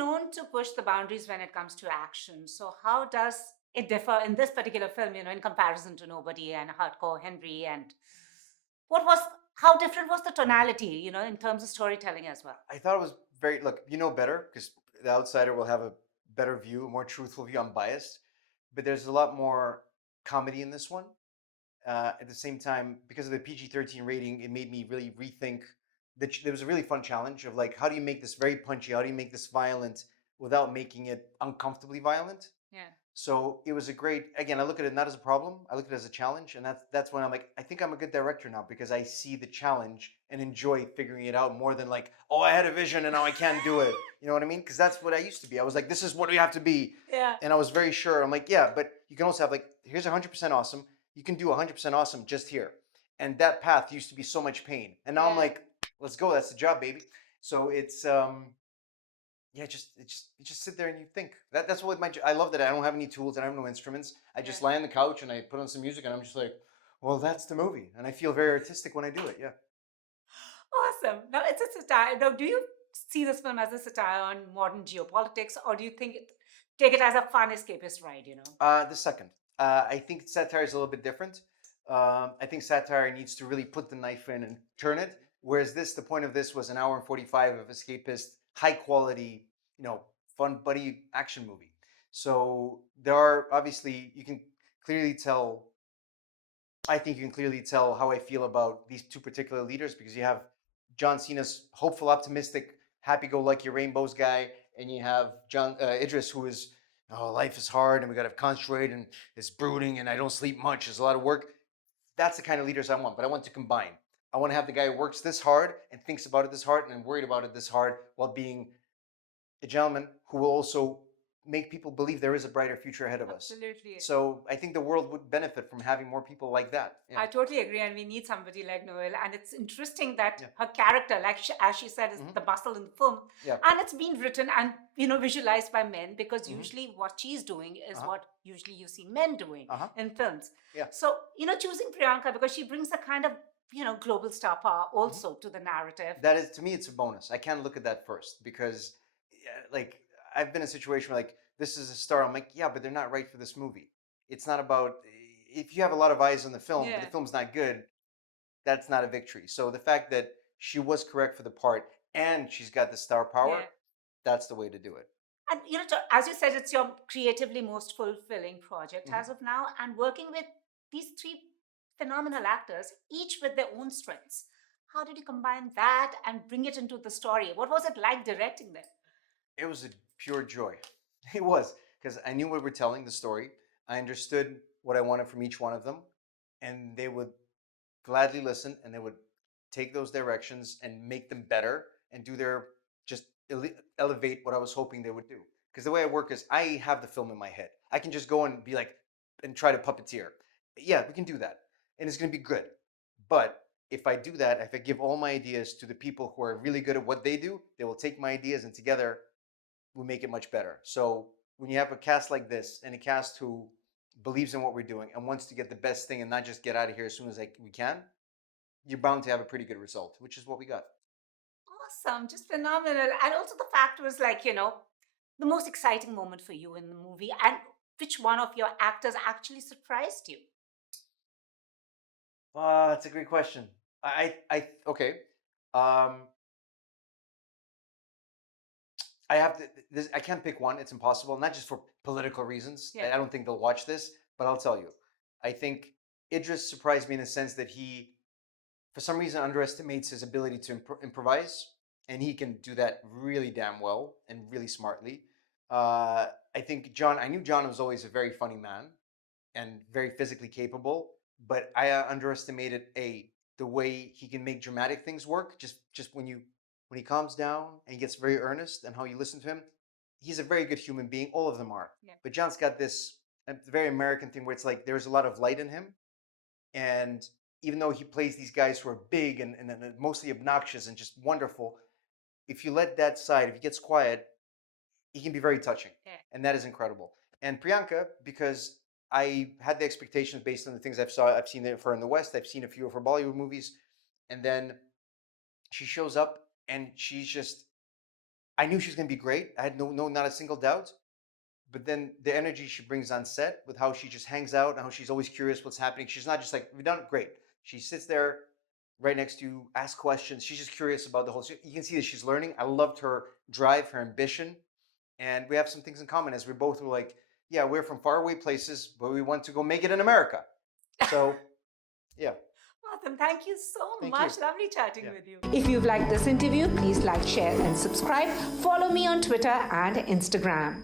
known to push the boundaries when it comes to action. So how does it differ in this particular film, in comparison to Nobody and Hardcore Henry? And what was how different was the tonality, in terms of storytelling as well? I thought it was very, look, you know better because the outsider will have a better view, a more truthful view. I'm biased, but there's a lot more comedy in this one. At the same time, because of the PG-13 rating, it made me really rethink. There was a really fun challenge of like, how do you make this very punchy? How do you make this violent without making it uncomfortably violent? Yeah. So it was a great. Again, I look at it not as a problem. I look at it as a challenge, and that's when I'm like, I think I'm a good director now because I see the challenge and enjoy figuring it out more than like, oh, I had a vision and now I can't do it. You know what I mean? Because that's what I used to be. I was like, this is what we have to be, Yeah. and I was very sure. I'm like, yeah, but you can also have like, here's 100% awesome. You can do 100% awesome just here, and that path used to be so much pain, and now I'm Yeah. like, let's go. That's the job, baby. So it's yeah, you just sit there and you think. That's what I love that I don't have any tools and I have no instruments. I just Yeah. lie on the couch and I put on some music and I'm just like, well, that's the movie, and I feel very artistic when I do it. Yeah. Awesome. Now it's a satire. Now, do you see this film as a satire on modern geopolitics, or do you take it as a fun escapist ride? The second, I think satire is a little bit different. I think satire needs to really put the knife in and turn it, whereas the point of this was an hour and 45 of escapist, high quality, fun buddy action movie. So there are obviously you can clearly tell I think you can clearly tell how I feel about these two particular leaders because you have John Cena's hopeful, optimistic, happy-go-lucky rainbows guy, and you have John Idris, who is, oh, life is hard and we got to concentrate and it's brooding and I don't sleep much. There's a lot of work. That's the kind of leaders I want, but I want to combine. I want to have the guy who works this hard and thinks about it this hard and worried about it this hard while being a gentleman who will also make people believe there is a brighter future ahead of us. Absolutely. So I think the world would benefit from having more people like that. I totally agree, and we need somebody like Noel. And it's interesting that Yeah. her character, like as she said, is the muscle in the film, Yeah. and it's been written and visualized by men because Mhm. usually what she's doing is Uh-huh. what usually you see men doing Uh-huh. in films. Yeah. So choosing Priyanka because she brings a kind of global star power also to the narrative. That is, to me, it's a bonus. I can't look at that first because, like, I've been in a situation where, like, this is a star. I'm like, yeah, but they're not right for this movie. It's not about if you have a lot of eyes on the film, but Yeah. the film's not good. That's not a victory. So the fact that she was correct for the part and she's got the star power, Yeah. that's the way to do it. And as you said, it's your creatively most fulfilling project Mhm. as of now, and working with these three phenomenal actors, each with their own strengths. How did you combine that and bring it into the story? What was it like directing them? It was a pure joy. It was because I knew what we're telling the story. I understood what I wanted from each one of them, and they would gladly listen and they would take those directions and make them better and do their just elevate what I was hoping they would do. Because the way I work is I have the film in my head. I can just go and be like and try to puppeteer. Yeah, we can do that, and it's going to be good. But if I do that, if I give all my ideas to the people who are really good at what they do, they will take my ideas and together we make it much better. So when you have a cast like this and a cast who believes in what we're doing and wants to get the best thing and not just get out of here as soon as we can, you're bound to have a pretty good result, which is what we got. Awesome, just phenomenal. And also the fact was like, the most exciting moment for you in the movie, and which one of your actors actually surprised you? That's a great question. Okay. Um, I have to. I can't pick one. It's impossible. Not just for political reasons. Yeah. I don't think they'll watch this, but I'll tell you. I think Idris surprised me in the sense that he, for some reason, underestimates his ability to improvise, and he can do that really damn well and really smartly. I think John. I knew John was always a very funny man and very physically capable, but I underestimated the way he can make dramatic things work. Just when he calms down and he gets very earnest and how you listen to him, he's a very good human being. All of them are. Yeah. But John's got this very American thing where it's like there's a lot of light in him, and even though he plays these guys who are big and mostly obnoxious and just wonderful, if you let that side, if he gets quiet, he can be very touching, Yeah. and that is incredible. And Priyanka, because I had the expectations based on the things I've seen of her in the West. I've seen a few of her Bollywood movies, and then she shows up and she's just. I knew she was going to be great. I had not a single doubt. But then the energy she brings on set with how she just hangs out and how she's always curious what's happening. She's not just like, we've done it great. She sits there right next to you, asks questions. She's just curious about the whole. You can see that she's learning. I loved her drive, her ambition, and we have some things in common. As we both were like, yeah, we're from faraway places, but we want to go make it in America. So, yeah. Awesome. Thank you so Thank much. you. Lovely chatting Yeah. with you. If you've liked this interview, please like, share, and subscribe. Follow me on Twitter and Instagram.